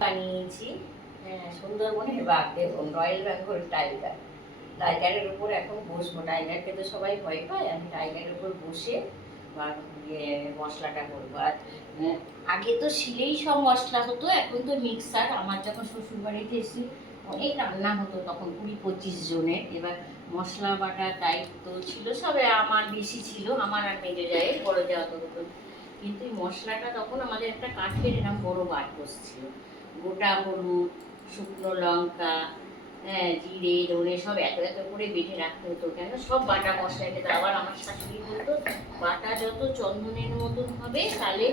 বানিয়েছি। হ্যাঁ, সুন্দরবনের বাঘ দেখুন, রয়্যাল বেঙ্গল টাইগার। টাইগারের উপর এখন বসবো। টাইগারকে তো সবাই ভয় পায়, আমি টাইগারের উপর বসে বা মশলাটা করবো। আর আগে তো শিলেই সব মশলা হতো, এখন তো মিক্সার। আমার যখন শ্বশুর বাড়িতে এসেছি অনেক রান্না হতো, তখন 20-25 জনের। এবার মশলা বাটার দায়িত্ব ছিল সবে আমার বেশি ছিল, আমার আর মেজো যায়, বড় যাওয়া তো হতো। কিন্তু এই মশলাটা তখন আমাদের একটা কাঠের এরকম বড় বাট বসছিল। গোটা হলুদ, শুকনো লঙ্কা, হ্যাঁ, জিরে ধনে সব এত এত করে বেটে রাখতে হতো। কেন সব বাটা মশলা খেতে। আবার আমার শাশুড়ি বলতো বাটা যত চন্দনের মতন হবে তাহলে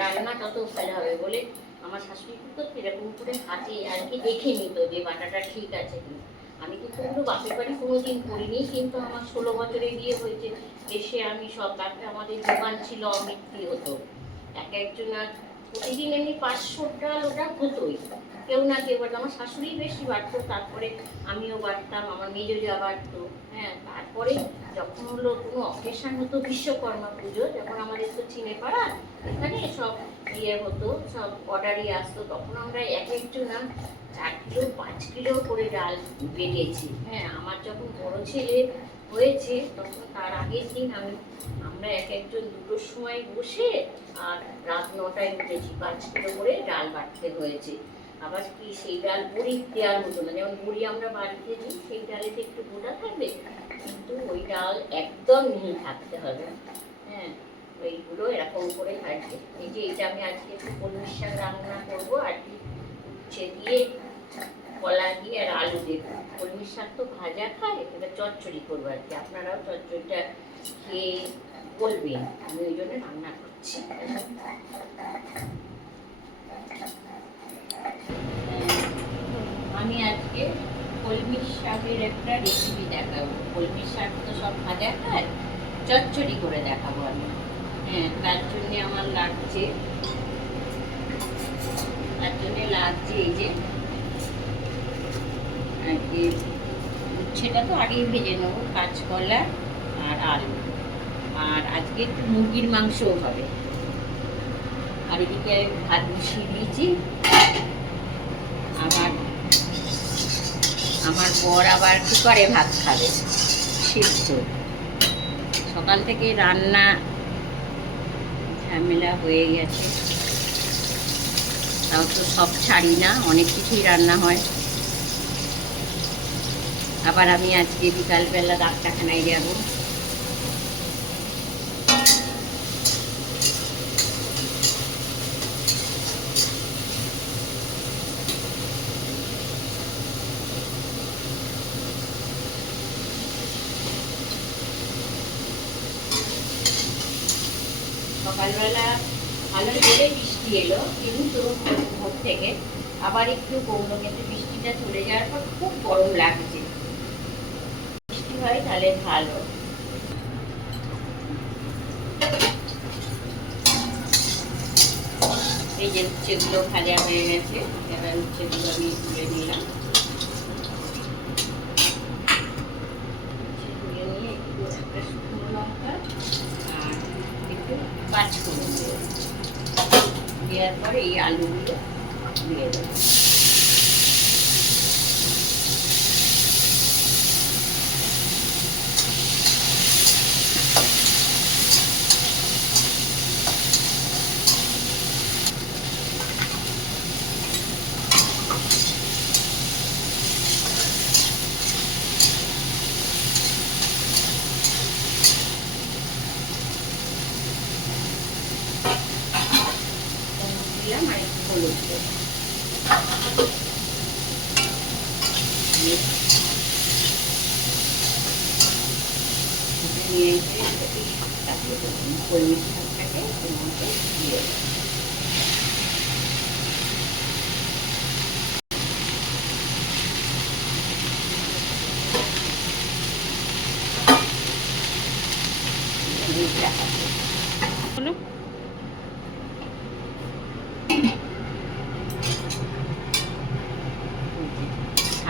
রান্না তত ভালো হবে বলে। আমার শাশুড়ি কিন্তু এরকম করে হাতে আর কি দেখে নিত যে বাটাটা ঠিক আছে কিনা। আমি কিন্তু ওগুলো বাপের বাড়ি কোনোদিন করিনি, কিন্তু আমার 16 বছরে বিয়ে হয়েছে, এসে আমি সব। তারপরে আমাদের দোকান ছিল, অমৃতি হতো এক একজন। আর প্রতিদিন এমনি 500 ডাল ওটা হতোই, কেউ না কেউ বাড়তো। আমার শাশুড়ি বেশি বাড়তো, তারপরে আমিও বাড়তাম, আমার মেজো যা বাড়তো। হ্যাঁ, তারপরে যখন হলো কোনো অকেশন হতো, বিশ্বকর্মা পুজো, যখন আমাদের তো চিনে পাড়া এখানে সব হতো, সব অর্ডারই আসতো, তখন আমরা এক একজনা 4 কিলো 5 কিলো করে ডাল বেটেছি। হ্যাঁ, আমার যখন বড় ছেলে হয়েছে তখন তার আগের দিন আমরা এক একজন 2টোর সময় বসে আর রাত 9টায় উঠেছি, 5 কিলো করে ডাল বাটতে হয়েছে। আবার কি সেই ডাল বড়ি দেওয়ার মতো না, যেমন বড়ি আমরা বাড়িতে দিই সেই ডালেতে একটু গোটা থাকবে, কিন্তু ওই ডাল একদম মিহি থাকতে হবে। হ্যাঁ, ওইগুলো এরকম করে থাকবে। এই যে এটা আমি আজকে একটু কলমির শাক রান্না করবো আর কি, উচ্ছে দিয়ে, কলা দিয়ে আর আলু দিয়ে। কলমির শাক তো ভাজা খায়, এটা চচ্চড়ি করবো আর কি। আপনারাও চচ্চড়িটা খেয়ে বলবেন, আমি ওই জন্য রান্না করছি। আমি আজকে কলমির শাকের একটা রেসিপি দেখাবো। কলমির শাক তো সব ভাজা খায়, চচ্চড়ি করে দেখাবো আমি। হ্যাঁ, তার জন্যে আমার লাগছে এই যে আর কি, উচ্ছেটা তো আগেই ভেজে নেবো, কাঁচকলা আর আলু। আর আজকে একটু মুরগির মাংসও হবে। আর এদিকে ভাত বসিয়ে দিয়েছি। আমার বর আবার কুকারে ভাত খাবে, সিদ্ধ। সকাল থেকে রান্না ঝামেলা হয়ে গেছে, তাও তো সব ছাড়ি না, অনেক কিছুই রান্না হয়। আবার আমি আজকে বিকালবেলা ডাক্তারখানায় যাব। সকালবেলা ভালোই করে বৃষ্টি এলো, কিন্তু ভোর থেকে আবার একটু কমলো, কিন্তু বৃষ্টিটা চলে যাওয়ার পর খুব গরম লাগছে। বৃষ্টি হয় তাহলে ভালো। এই যে উচ্ছেগুলো ভাজা হয়ে গেছে, এবার উচ্ছেগুলো আমি তুলে নিলাম। তুলে নিয়ে একটু একটা শুকনো লঙ্কা আর একটু পাঁচফোড়ন দেওয়ার পরে এই আলুগুলো দিয়ে দেবো। দিলাম আর একটু হলুদ দেবো। নিয়ে এসে কলমির শাকটাকে এর মধ্যে দিয়ে দেবো।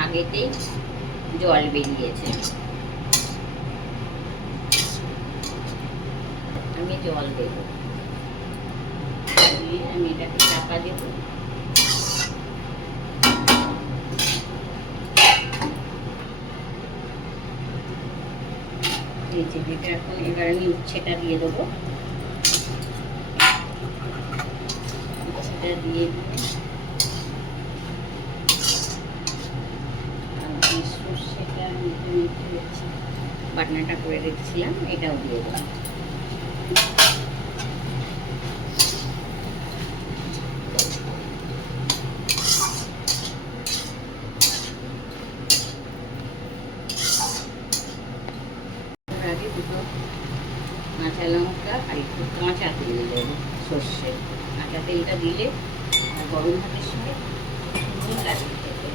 আগেতেই জল বেরিয়েছে, আমি জল দেবো, দিয়ে আমি এটাকে চাপা দেবো। গেছে, যেটা এখন এবার আমি উচ্ছেটা দিয়ে দেবো। উচ্ছেটা দিয়ে সর্ষেটা বাটনাটা করে রেখেছিলাম, এটাও দিয়ে দেবো। আগে দুটো কাঁচা লঙ্কা আর একটু কাঁচা তেল দেবো, সর্ষে কাঁচা তেলটা দিলে আর গরম ভাতের সঙ্গে সুন্দর লাগে খেতে।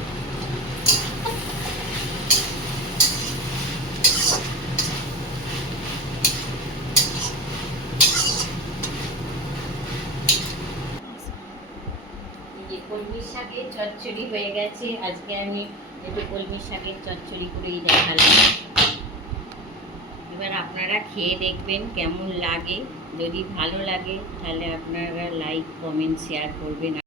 কলমি শাকের চচ্চড়ি হয়ে গেছে। আজকে আমি একটু কলমি শাকের চচ্চড়ি করেই দেখালাম। এবার আপনারা খেয়ে দেখবেন কেমন লাগে। যদি ভালো লাগে তাহলে আপনারা লাইক, কমেন্ট, শেয়ার করবেন।